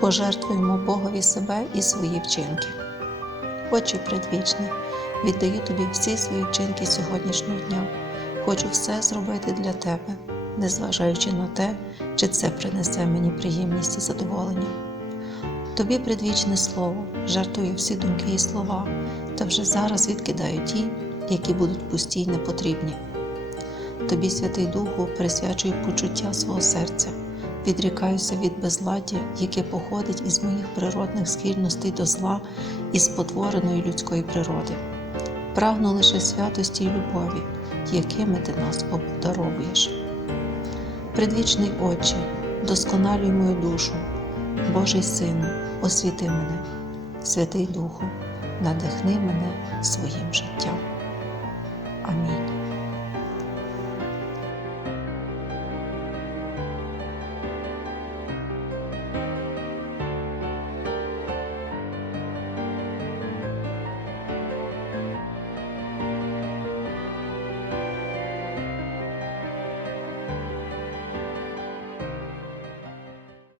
пожертвуємо Богові себе і свої вчинки. Отче предвічний, віддаю тобі всі свої вчинки сьогоднішнього дня. Хочу все зробити для тебе, незважаючи на те, чи це принесе мені приємність і задоволення. Тобі предвічне слово, жартую всі думки і слова, та вже зараз відкидаю ті, які будуть пусті й непотрібні. Тобі, Святий Духу, присвячую почуття свого серця, відрікаюся від безладдя, яке походить із моїх природних схильностей до зла і спотвореної людської природи. Прагну лише святості й любові, якими ти нас обдаровуєш. Предвічний Отче, досконалюй мою душу, Божий Сину, освіти мене, Святий Духу, надихни мене своїм життям.